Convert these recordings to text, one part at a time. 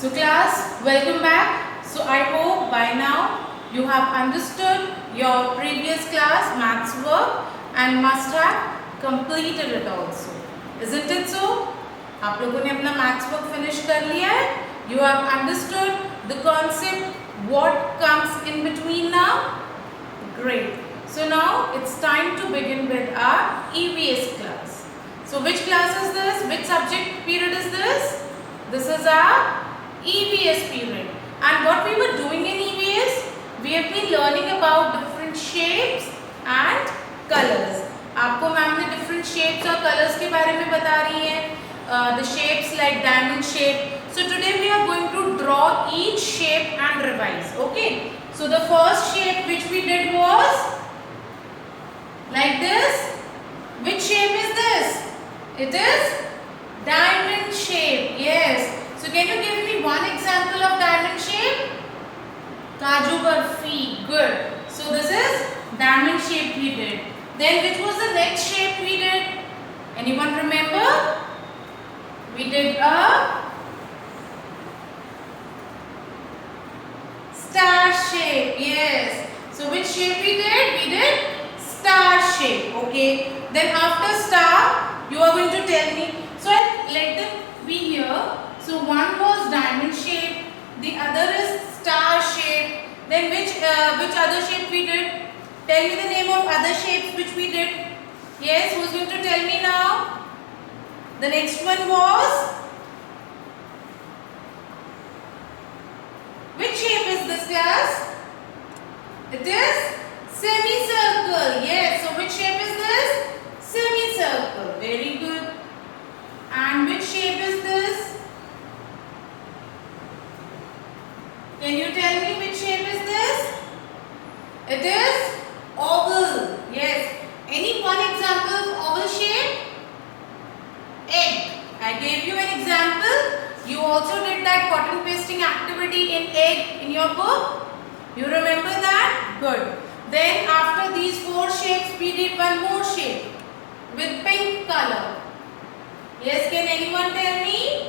So class, welcome back. So I hope by now you have understood your previous class maths work and must have completed it also. Isn't it so? आप लोगों ने अपना maths work finish कर लिया है? You have understood the concept, what comes in between now? Great. So now it's time to begin with our EVS class. So which class is this? Which subject period is this? This is our EVS period. And what we were doing in EVS? We have been learning about different shapes and colors. आपको ma'am ने different shapes और colors के बारे में बता रही है. The shapes like diamond shape. So today we are going to draw each shape and revise. Okay. So the first shape which we did was like this. Which shape is this? It is diamond shape. Yes. So can you give me one example of diamond shape? Kaju barfi. Good. So this is diamond shape we did. Then which was the next shape we did? Anyone remember? We did a star shape. Yes. So which shape we did? We did star shape. Okay. Then after star, you are going to tell me. So I'll let them be here. So one was diamond shape, the other is star shape. Then which other shape we did? Tell me the name of other shapes which we did. Yes, who's going to tell me now? The next one was, which shape is this, class? It is semicircle. Yes, so which shape is this? Semicircle. Very good. And which shape is this? Can you tell me which shape is this? It is oval. Yes. Any one example of oval shape? Egg. I gave you an example. You also did that cotton pasting activity in egg in your book. You remember that? Good. Then after these four shapes, we did one more shape with pink color. Yes, can anyone tell me?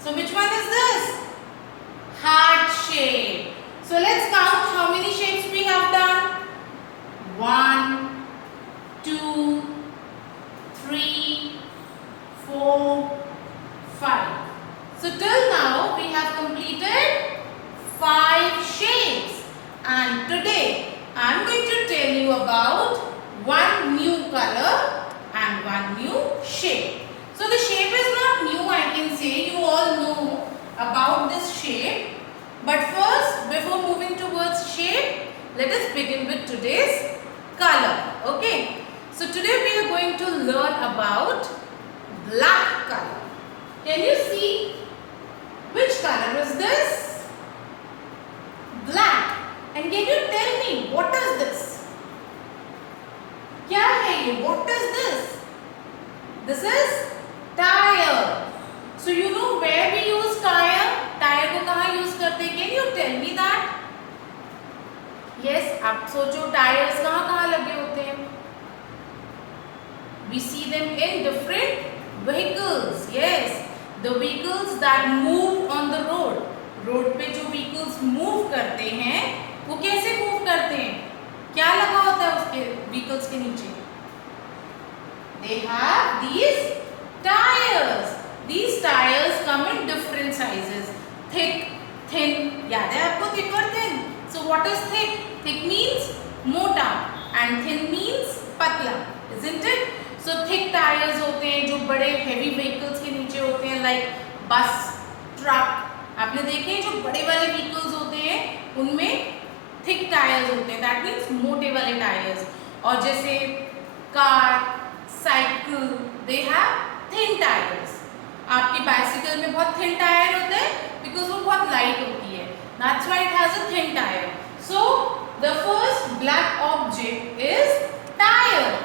So which one is this? Heart shape. So let's count how many shapes we have done. 1, 2, 3, 4, 5. So till now we have completed 5 shapes. And today I am going to tell you about one new color and one new shape. So the shape is not new, I can say. You all know about this shape. But first, before moving towards shape, let us begin with today's color. Okay. So today we are going to learn about black color. Can you see which color is this? Black. And can you tell me what is this? क्या है ये? What is this? This is tire. So you know where we use tire? Tire को कहाँ use करते हैं? Can you tell me that? Yes, आप सोचो tires कहाँ लगे होते हैं? We see them in different vehicles. Yes, the vehicles that move on the road. Road पे जो vehicles move करते हैं, वो कैसे move करते हैं? क्या लगा होता है उसके vehicles के नीचे? They have these tires. These tires come in different sizes. Thick, thin. याद है आपको thick और thin? So what is thick? Thick means मोटा and thin means पतला. Isn't it? So thick tires होते हैं जो बड़े heavy vehicles के नीचे होते हैं like bus, truck. आपने देखे हैं जो बड़े वाले vehicles होते हैं उनमें thick tires होते हैं. That means मोटे वाले tires. और जैसे car, cycle, they have thin tires. आपकी bicycle में बहुत thin tire होते हैं because वो बहुत light होती है. That's why it has a thin tire. So the first black object is tire.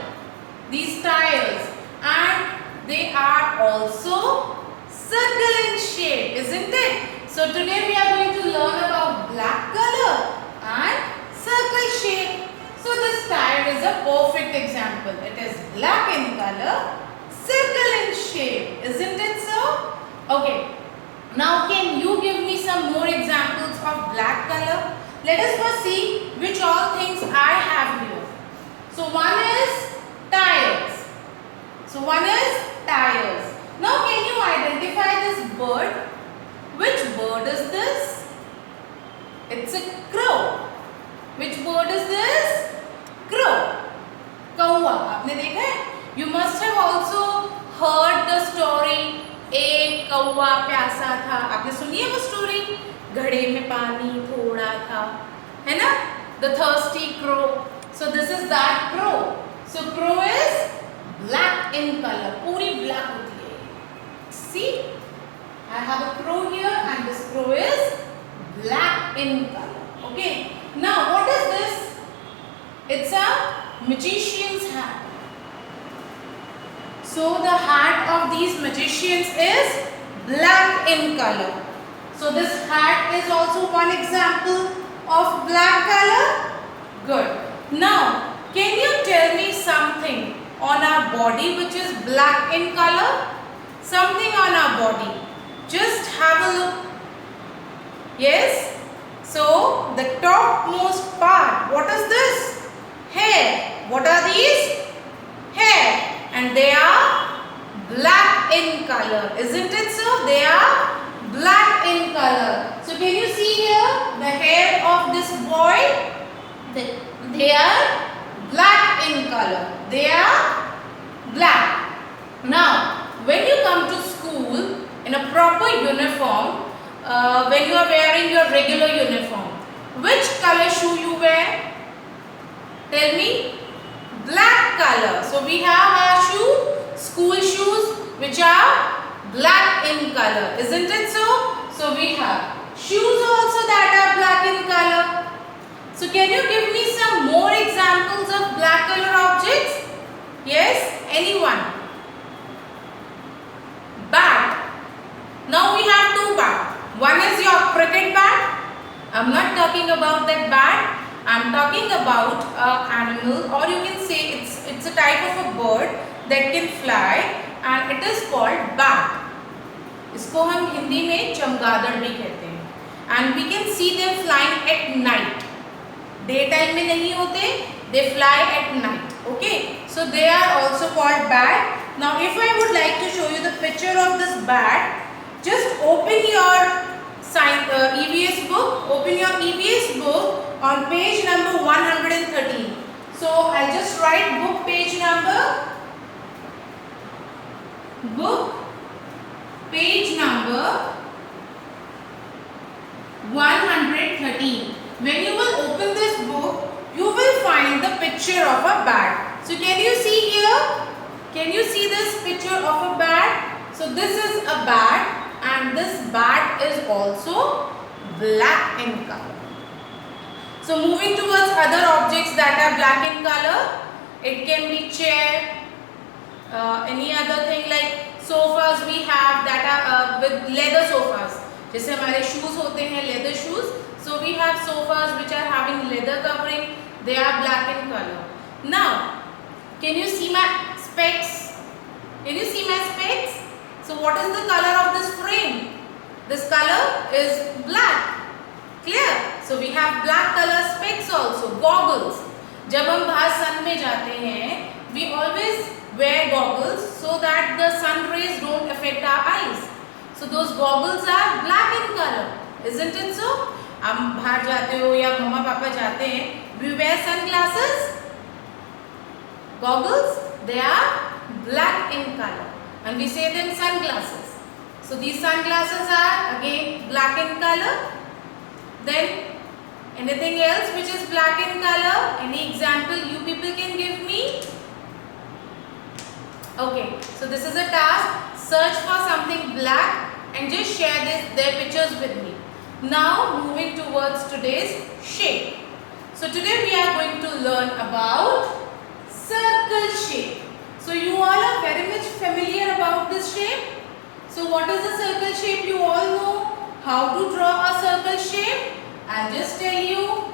These tires, and they are also circle in shape, isn't it? So today we are going to learn about black color and circle shape. So this tire is a perfect example. It is black in color, circle in shape, isn't it so? Okay. Now can you give me some more examples of black color? Let us first see which all things I have here. So one is tires. Now can you identify this bird? Which bird is this? It's a crow. Which bird is this? Crow. कौवा. आपने देखा है? You must have also heard the story. एक कौवा प्यासा था. आपने सुनी है वो स्टोरी? घड़े में पानी थोड़ा था, है ना? The thirsty crow. So this is that crow. So crow is black in color. पूरी black होती है. See, I have a crow here, and this crow is black in color. Okay. Now what is this? It's a magician's hat. So the hat of these magicians is black in color. So this hat is also one example of black color. Good. Now can you tell me something on our body which is black in color? Something on our body. Just have a look. Yes. So the topmost part, what is this? Hair. What are these? Hair. And they are black in color. Isn't it so? They are black in color. So can you see here the hair of this boy? They are black in color. They are black. Now when you come to school in a proper uniform, when you are wearing your regular uniform, which color shoe you wear? Tell me. Black color. So we have our school shoes which are black in color. Isn't it so? So we have shoes also that are black in color. So can you give me some more examples of black color objects? Yes? Anyone? Bat. Now we have two bats. One is your cricket bat. I'm not talking about that bat. I'm talking about an animal, or you can say it's a type of a bird that can fly, and it is called bat. इसको हम हिंदी में चमगादड़ भी कहते हैं. And we can see them flying at night. Daytime में नहीं होते, they fly at night. Okay, so they are also called bat. Now if I would like to show you the picture of this bat, just open your EVS book. Open your EVS book on page number 113. So I'll just write book page number. Book page number 113. When you will open this book, you will find the picture of a bat. So can you see here? Can you see this picture of a bat? So this is a bat, and this bat is also black in color. So moving towards other objects that are black in color, it can be chair, any other thing like sofas we have that are with leather sofas. जैसे हमारे shoes होते हैं leather shoes. So we have sofas which are having leather covering. They are black in color. Now, can you see my specs? Can you see my specs? So what is the color of this frame? This color is black. Clear? So we have black color specs also. Goggles. जब हम बाहर sun में जाते हैं, we always wear goggles so that the sun rays don't affect our eyes. So those goggles are black in color. Isn't it so? हम बाहर जाते हो या मम्मा पापा जाते हैं, we wear sunglasses. Goggles, they are black in color, and we say them sunglasses. So these sunglasses are again black in color. Then anything else which is black in color? Any example you people can give me? Okay, so this is a task. Search for something black and just share their pictures with me. Now moving towards today's shape. So today we are going to learn about circle shape. So you all are very much familiar about this shape. So what is a circle shape? You all know how to draw a circle shape. I'll just tell you.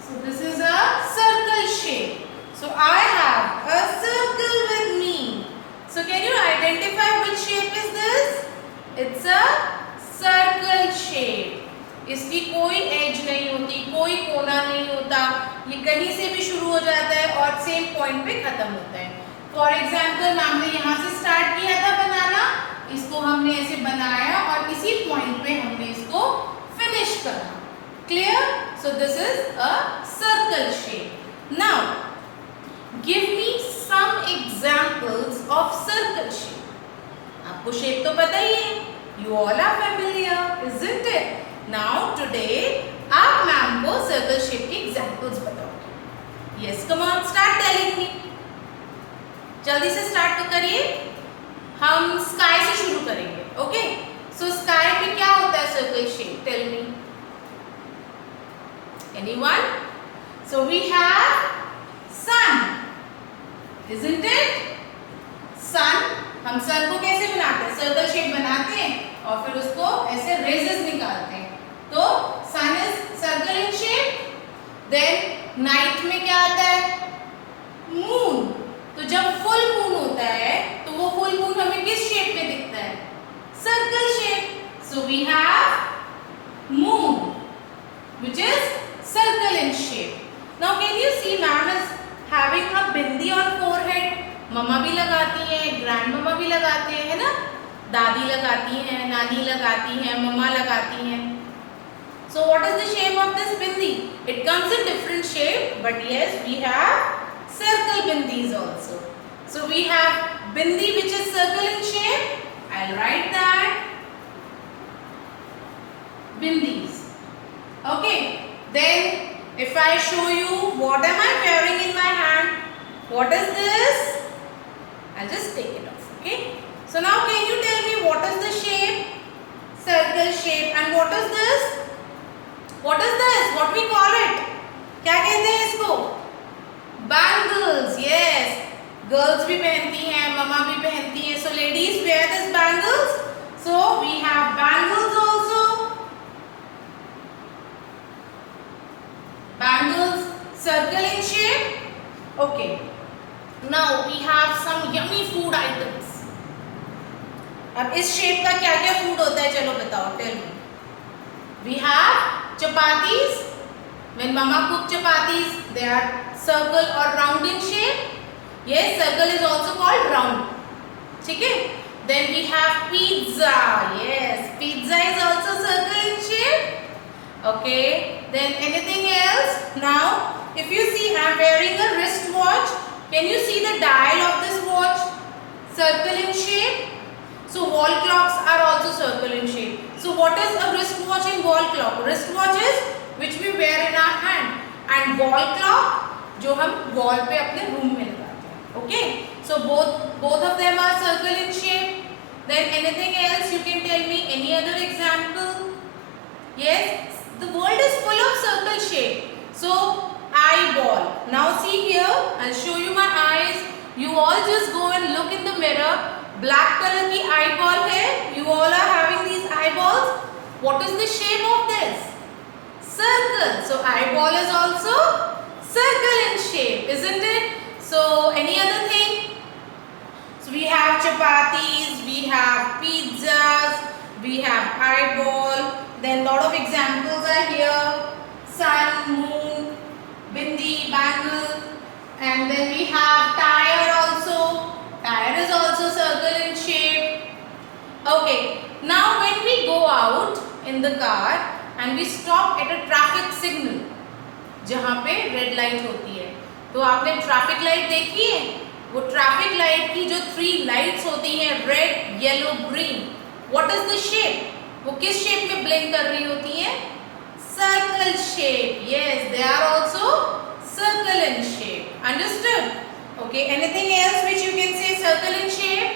So this is a circle shape. So I have a circle with me. Same point पे खत्म होता है। For example हमने यहाँ से start किया था बनाना, इसको हमने ऐसे बनाया और इसी पॉइंट पे हमने इसको फिनिश करा। Clear? So this is a circle shape. Now give me some examples of circle shape. आपको शेप तो पता ही है, you all are familiar, isn't it? Now today आप मैम को सर्कल शेप के एग्जाम्पल्स बताओगे। Yes, come on, start telling me. जल्दी से स्टार्ट तो करिए। हम स्काई से शुरू करेंगे। ओके, सो स्काई पे क्या होता है circle shape? Tell me, anyone? So we have sun, isn't it? Sun, हम सन को कैसे बनाते हैं? सर्कल शेप बनाते हैं और फिर उसको ऐसे रेजेस निकालते हैं, तो sun is circle in shape. Then night में क्या आता है? मून। तो जब फुल मून होता है तो वो फुल मून हमें किस शेप में दिखता है? Circle shape. So we have moon which is circle in shape. Now can you see ma'am is having a bindi on forehead? मम्मा भी लगाती हैं, ग्रैंड मम्मा भी लगाते हैं, है ना? दादी लगाती हैं, नानी लगाती हैं, मम्मा लगाती हैं। So what is the shape of this bindi? It comes in different shape, but yes, we have circle bindis also. So we have bindi which is circle in shape. I'll write that. Bindis. Okay. Then if I show you what am I wearing in my hand? What is this? I'll just take it off. Okay. So now can you tell me what is the shape? Circle shape. And what is this? What is this? What we call it? क्या कहते हैं इसको? Bangles. Yes. Girls भी पहनती हैं, मम्मा भी पहनती हैं. So ladies wear this bangles. So we have bangles also. Bangles circle in shape. Okay. Now we have some yummy food items. अब इस शेप का क्या क्या फूड होता है चलो बताओ, tell me. We have chapatis. When mama cook chapatis, they are circle or round in shape. Yes, circle is also called round. ठीक है? Then we have pizza. Yes, pizza is also circle in shape. Okay. Then anything else? Now, if you see, I am wearing a wristwatch. Can you see the dial of this watch? Circle in shape. So wall clocks are also circle in shape. So what is a wristwatch and wall clock? Wristwatch is which we wear in our hand, and wall clock जो हम wall पे अपने room में लगाते हैं. Okay. So both of them are circle in shape. Then anything else you can tell me? Any other example? Yes. The world is full of circle shape. So eyeball. Now see here, I'll show you my eyes. You all just go and look in the mirror. Black color की eyeball है. You all are having these eyeballs. What is the shape of this? Circle. So eyeball is also circle in shape, isn't it? So any other thing? So we have chapatis, we have pizzas, we have eyeball. Then lot of examples are here. Sun, moon, bindi, bangle, and then we have tire also. Tire is also circle in shape. Okay, now when we go out in the car and we stop at a traffic signal, जहाँ पे red light होती है, तो आपने traffic light देखी है? वो traffic light की जो 3 लाइट्स होती हैं, red, yellow, green, what is the shape? वो किस शेप में ब्लिंक कर रही होती है? Circle shape. Yes, they are also circle in shape. Understood? Okay, anything else which you can say circle in shape?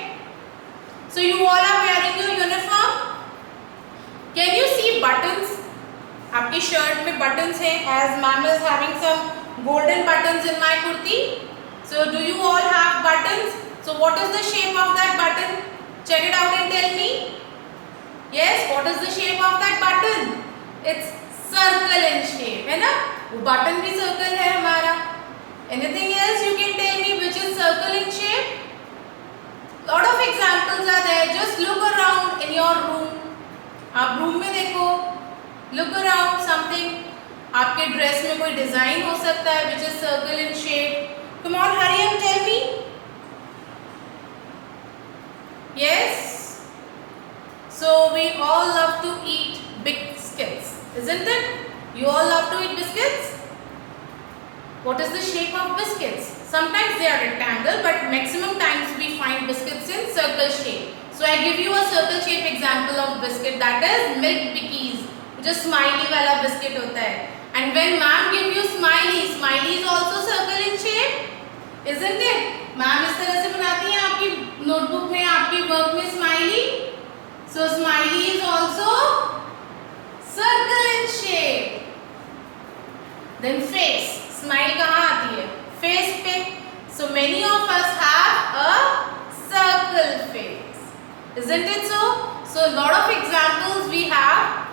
So you all are wearing your uniform. Can you see buttons? आपकी shirt में buttons हैं. As ma'am is having some golden buttons in my kurti. So do you all have buttons? So what is the shape of that button? Check it out and tell me. Yes, what is the shape of that button? It's circle in shape, है ना? वो button भी circle है हमारा. Anything else you can tell me which is circle in shape? Lot of examples are there. Just look around in your room. आप room में देखो. Look around something. आपके ड्रेस में कोई डिजाइन हो सकता है which is circle in shape. Come on, Sometimes they are rectangle, but maximum times we find biscuits in circle shape. So I give you a circle shape example of biscuit, that is milk bikis, जो smiley वाला biscuit होता है. And when ma'am give you smiley, smiley is also circle in shape, isn't it? Ma'am इस तरह से बनाती हैं आपकी नोटबुक में, आपके वर्क में smiley. So smiley is also circle in shape. Then face, smile कहाँ आती है? Face पे. So many of us have a circle face, isn't it so? So a lot of examples we have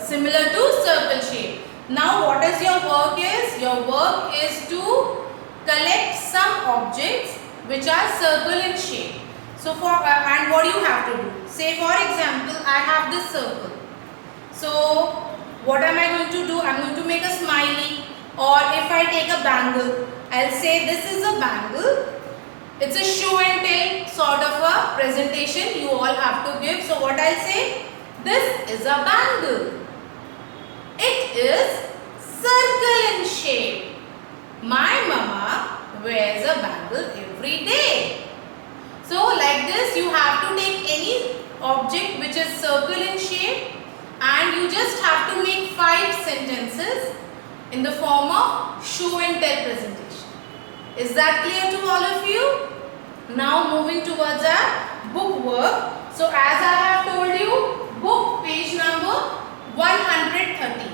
similar to circle shape. Now what is your work is? Your work is to collect some objects which are circle in shape. So for and what you have to do? Say for example, I have this circle. So what am I going to do? I'm going to make a smiley. Or if I take a bangle, I'll say this is a bangle. It's a show and tell sort of a presentation you all have to give. So what I'll say? This is a bangle. It is circle in shape. My mama wears a bangle every day. So like this you have to take any object which is circle in shape and you just have to make 5 sentences in the form of show and tell presentation. Is that clear to all of you? Now moving towards our book work. So as I have told you, book page number 130.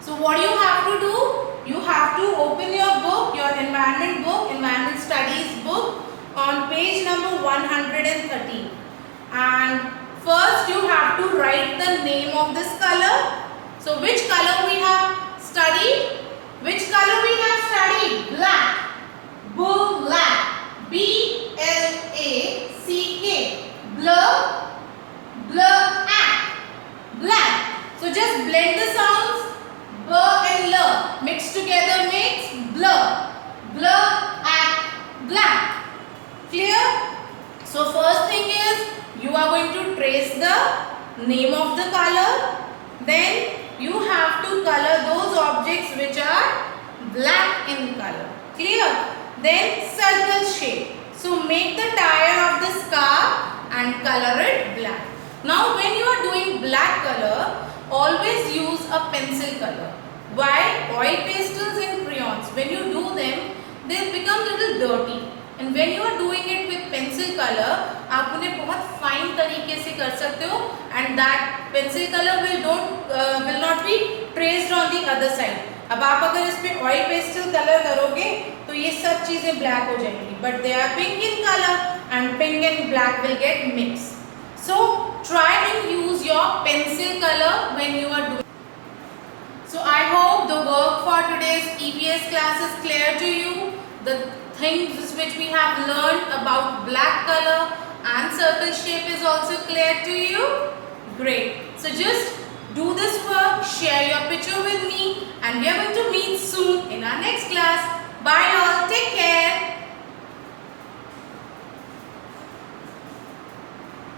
So what you have to do? You have to open your book, your environment book, environment studies book on page number 130. And first you have to write the name of this color. So which color we have studied? Which color we have studied? Black. Black. B-L-A-C-K. Black. Black. So just blend the sounds. B and L. Mix together makes blur. Black. Clear? So first thing is you are going to trace the name of the color. Then you have to color those objects which are black in color. Clear? Then circle shape. So make the tire of this car and color it black. Now when you are doing black color, always use a pencil color. Why? Oil pastels and crayons, when you do them, they become little dirty. And when you are doing it with pencil color, आप उन्हें बहुत fine तरीके से कर सकते हो and that pencil color will not be traced on the other side. अब आप अगर इस पे oil pastel color करोगे तो ये सब चीजें black हो जाएंगी. But they are pink in color and pink and black will get mixed. So try and use your pencil color when you are doing. So I hope the work for today's EVS class is clear to you. The things which we have learned about black color and circle shape is also clear to you. Great. So just do this work, share your picture with me, and we are going to meet soon in our next class. Bye all. Take care.